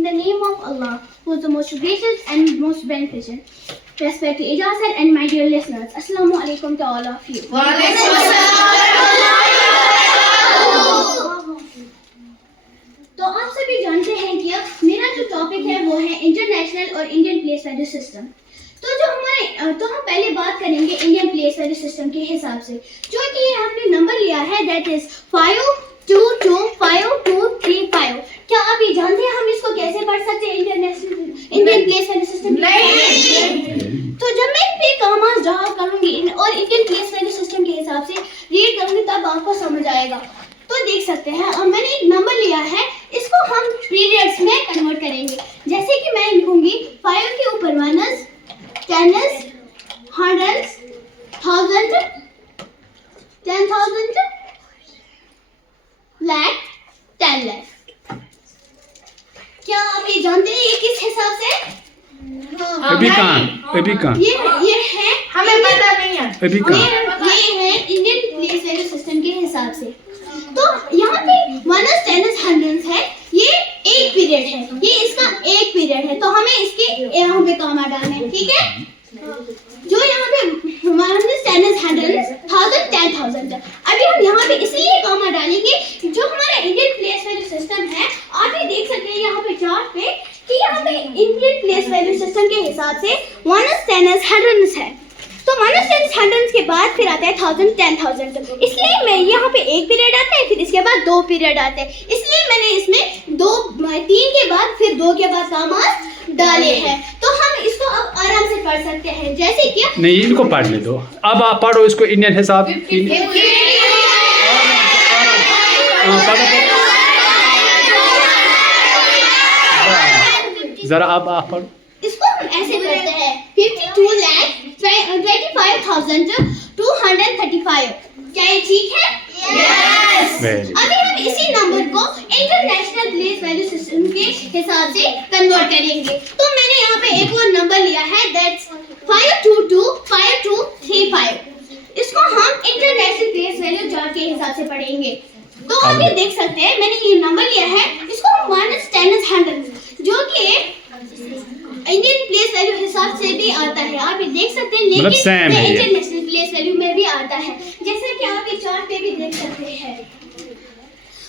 In the name of Allah, who is the most gracious and most beneficent. Respected Ijazat and my dear listeners, Assalamu alaikum to all of you. तो आप सभी जानते हैं कि अब मेरा जो टॉपिक है वो है इंटरनेशनल और इंडियन प्लेस वैल्यू सिस्टम। तो हम पहले बात करेंगे इंडियन प्लेस वैल्यू सिस्टम के हिसाब से, जो कि हमने नंबर लिया है दैट इज 522535। क्या आप ये जानते हैं हम इसको कैसे पढ़ सकते हैं इंडियन प्लेस वैल्यू सिस्टम? तो जब मैं पे कॉमास ड्रा करूंगी और इंडियन प्लेस वैल्यू सिस्टम के हिसाब से रीड करूंगी तब आपको समझ आएगा। तो देख सकते हैं अब मैंने एक नंबर लिया है, इसको हम पीरियड्स में कन्वर्ट करेंगे। जैसे कि मैं लिखूंगी 5 के ऊपर 1s, 10s, 100s, 1000, 10,000, lakh, 10 lakh। क्या आप ये जानते हैं ये किस हिसाब से? अभी कहाँ? ये है, हमें पता नहीं है। अभी कहाँ? ये है इंडियन प्लेस वैल्यू सिस्टम के हिसाब से। तो यहाँ पे 1s, 10s, 100s है, ये एक पीरियड है, ये इसका एक पीरियड है। तो हमें इसके यहाँ पे कॉमा डालना है, ठीक है? जो यहाँ पे 1s, 10s, 100s, 1000, 10,000 है। अभी हम यहाँ पे इसलिए कॉमा डालेंगे जो हमारा इंडियन प्लेस वैल्यू सिस्टम है। आप ये देख सकते हैं यहाँ पे चार्ट पे कि यहाँ पे इंडियन प्लेस वैल्यू सिस्टम के हिसाब से 1s, 10s, 100s है। तो 1s, 10s, 100s के बाद फिर आता है 1000, 10,000। इसलिए मैं यहाँ पे एक पीरियड आता है, फिर इसके बाद 2 पीरियड आते हैं। इसलिए मैंने इसमें 3 के बाद फिर 2 के बाद कॉमास डाले हैं। तो हम इसको अब आराम से पढ़ सकते हैं। जैसे कि नहीं, इनको पढ़ने दो। अब आप पढ़ो इसको इंडियन हिसाब। जरा अब आप पढ़ो। इसको हम ऐसे करते हैं 52,25,235। क्या ये ठीक है? Yes. अभी हम इसी नंबर को इंटरनेशनल प्लेस वैल्यू सिस्टम के हिसाब से कन्वर्ट करेंगे। तो मैंने यहाँ पे एक और नंबर लिया है दैट्स 5225235। इसको हम इंटरनेशनल प्लेस वैल्यू चार्ट के हिसाब से पढ़ेंगे। तो आप ये देख सकते हैं मैंने ये नंबर लिया है, इसको हम 1s, 10s, 100s जो कि इंडियन प्लेस वैल्यू हिसाब से भी आता है। आप ये देख सकते हैं, लेकिन इंटरनेशनल प्लेस वैल्यू में भी आता है। जैसे कि आप ये चार्ट पे भी देख सकते हैं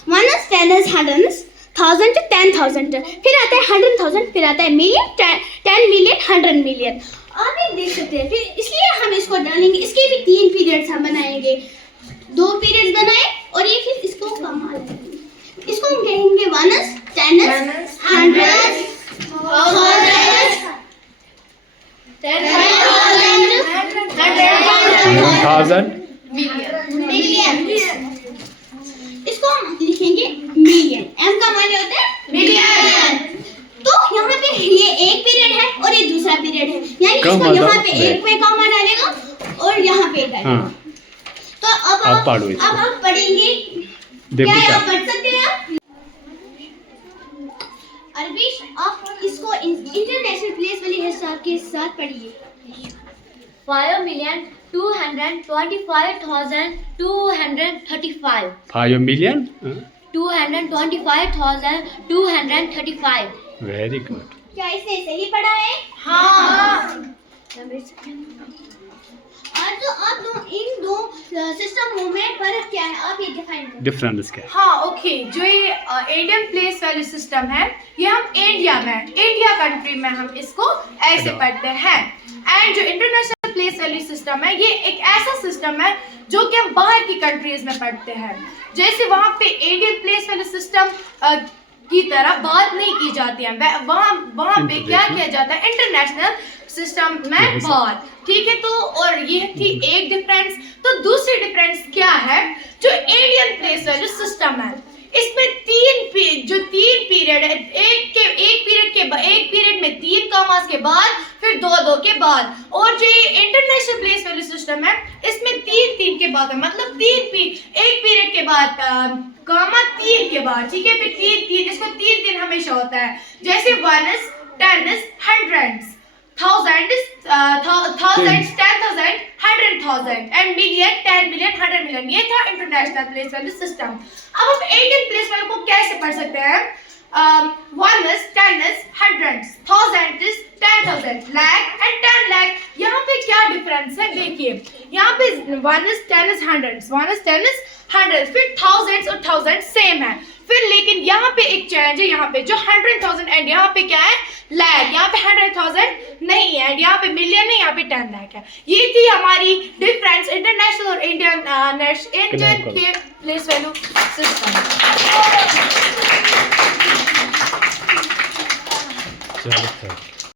1s, 10s, 100s, 1000 to 10,000, फिर आता है 100,000, फिर आता है मिलियन, 10 मिलियन, 100 मिलियन। आप ये देख सकते हैं। फिर इसलिए हम इसको डालेंगे, इसके भी 3 पीरियड्स हम बनाएंगे। 2 पीरियड्स बनाए और ये फिर इसको कमा लेंगे। इसको हम कहेंगे 1s, 10s, 100s, 10,000 मिलियन। इसको हम लिखेंगे मिलियन। एम का माने होता है मिलियन। तो यहाँ पे ये एक पीरियड है और ये दूसरा पीरियड है, यानी इसको यहाँ पे एक पे कॉमा डालेगा और यहाँ पे डालेगा। तो अब आप पढ़ेंगे। क्या आप पढ़ सकते हैं? अरबिश, आप इसको इंटरनेशनल प्लेस वाले हिसाब के साथ पढ़िए। 5,225,235। 5 million? 225,235। Very good. क्या इसने सही पढ़ा है? हाँ। और तो आप इन दो सिस्टमों में फर्क क्या है, आप ये डिफाइन करें। डिफरेंस क्या है? हाँ, ओके। जो ये इंडियन प्लेस वैल्यू सिस्टम है, ये हम इंडिया कंट्री में हम इसको ऐसे पढ़ते हैं। एंड जो इंटरनेशनल प्लेस वैल्यू सिस्टम है, ये एक ऐसा सिस्टम है जो कि हम बाहर की कंट्रीज में पढ़ते हैं। जैसे वहाँ पे इंडियन प्लेस वैल्यू सिस्टम की तरह बात नहीं की जाती है, वहाँ पे क्या किया जाता है, इंटरनेशनल सिस्टम में बात, ठीक है? तो और ये थी एक डिफरेंस। तो दूसरी डिफरेंस क्या है, जो इंडियन प्लेस वैल्यू सिस्टम है, इसमें 3 पीरियड है। एक पीरियड में 3 कॉमास के बाद फिर 2 के बाद। और जो इंटरनेशनल प्लेस वैल्यू सिस्टम है, इसमें 3 के बाद है, मतलब एक पीरियड के बाद कॉमा 3 के बाद, ठीक है? फिर 3 इसको 3 हमेशा होता है। जैसे 1s, 10s, 100s, 1000, 10,000, 100,000 and million, 10 million, 100 million. ये था इंटरनेशनल प्लेस वैल्यू सिस्टम। अब हम इंडियन प्लेस वैल्यू को कैसे पढ़ सकते हैं? One is, ten is, hundred, thousand is, 10,000, lakh and 10 lakh. यहाँ पे क्या डिफरेंस है देखिए, यहाँ पे one is, ten is, hundred, one is, ten is, hundred, फिर थाउजेंड्स और थाउजेंड सेम है, फिर लेकिन यहाँ पे एक चेंज है, यहाँ पे जो 100,000 एंड यहाँ पे क्या है लैख, यहाँ पे 100,000 नहीं है, एंड यहाँ पे मिलियन नहीं, यहाँ पे 10 लाख है. ये थी हमारी डिफरेंस इंटरनेशनल और इंडियन के प्लेस वैल्यू सिस्टम. चलो